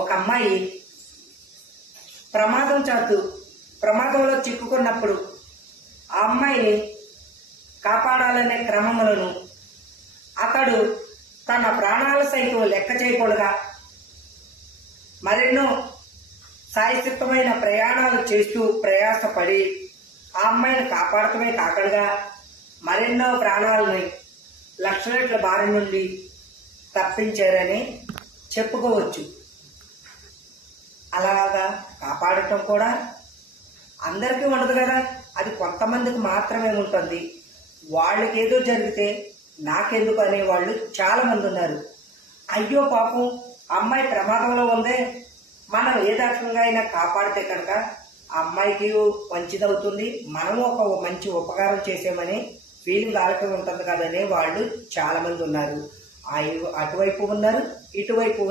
ఒక అమ్మాయి ప్రమాదంలో చిక్కుకున్నప్పుడు ఆ అమ్మాయిని కాపాడాలనే క్రమములను అతడు తన ప్రాణాల సైతం లెక్క చేయకూడగా మరెన్నో సాయశక్తమైన ప్రయాణాలు చేస్తూ ప్రయాసపడి ఆ అమ్మాయిని కాపాడటమే కాకుండా మరెన్నో ప్రాణాలని లక్షల బారి నుండి తప్పించారని చెప్పుకోవచ్చు. అలాగా కాపాడటం కూడా అందరికీ ఉండదు కదా, అది కొంతమందికి మాత్రమే ఉంటుంది. వాళ్ళకి ఏదో జరిగితే నాకెందుకు అనేవాళ్ళు చాలా మంది ఉన్నారు. అయ్యో పాపం అమ్మాయి ప్రమాదంలో ఉందే, మనం ఏ రకంగా అయినా కాపాడితే కనుక ఆ అమ్మాయికి మంచిదవుతుంది, మనము ఒక మంచి ఉపకారం చేసామని ఫీలింగ్ వాళ్ళకి ఉంటుంది కదనే వాళ్ళు చాలా మంది ఉన్నారు. అటువైపు ఉన్నారు, ఇటువైపు